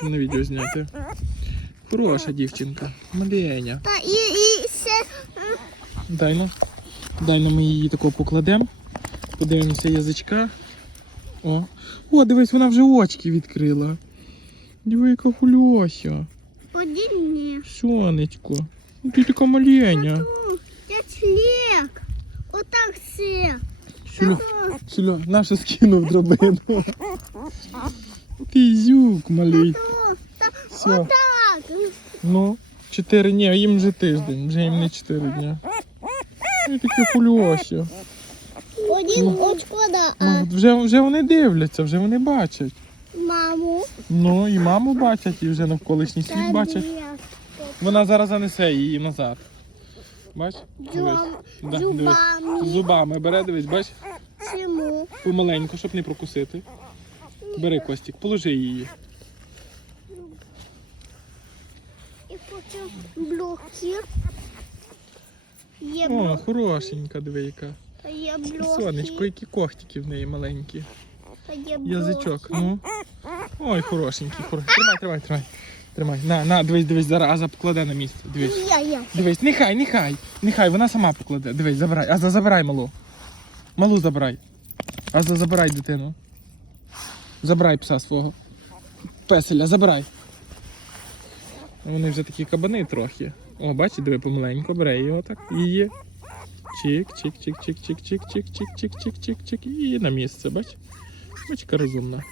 хочемо на відео зняти. Хороша дівчинка, маленя. Та і, і ще Дай ну. Дай ну ми її тако покладемо. Подивимося язичка. О. О, дивись, вона вже очки відкрила. Диви, яка хульося. один. Сонечко. Ну, Ти така маленя. Я члек. Отак все. Сюля, Сюля, наша скинув драбину. Ти зюк малий. Все. отак. Ну, чотири дні, їм вже тиждень, вже їм не чотири дні. І таке хульося. Один очко да, а Ну, вже, вже вони дивляться, вже вони бачать. маму. Ну, і маму бачать, і вже навколишній світ бачать. Вона зараз занесе її назад. Бач? Дивись. Да, дивись. Зубами. Зубами бере, дивись, бач, Чому? помаленьку, щоб не прокусити. Бери Костік, положи її. І потім блоки. Є О, блоки. хорошенька. Та є блоки. Сонечко, які когтики в неї маленькі. Та є блоки. Язичок, ну. Ой, хорошенький, хорошенький. Тримай, тримай, тримай. Тримай. На, на, дивись, дивись, зараз Аза покладе на місце. Дивись. Я, я. Дивись, нехай, нехай. Нехай, вона сама покладе. Дивись, забирай. Аза, забирай малу. Малу забирай. Аза, забирай дитину. Забирай пса свого. Песеля, забирай. Вони вже такі кабани трохи. О, бачиш, диви помаленько, бере його так. Її. Чик, чик, чик, чик, чик, чик, чик, чик, чик, чик, чик, чик. І на місце, бач. Бачка розумна.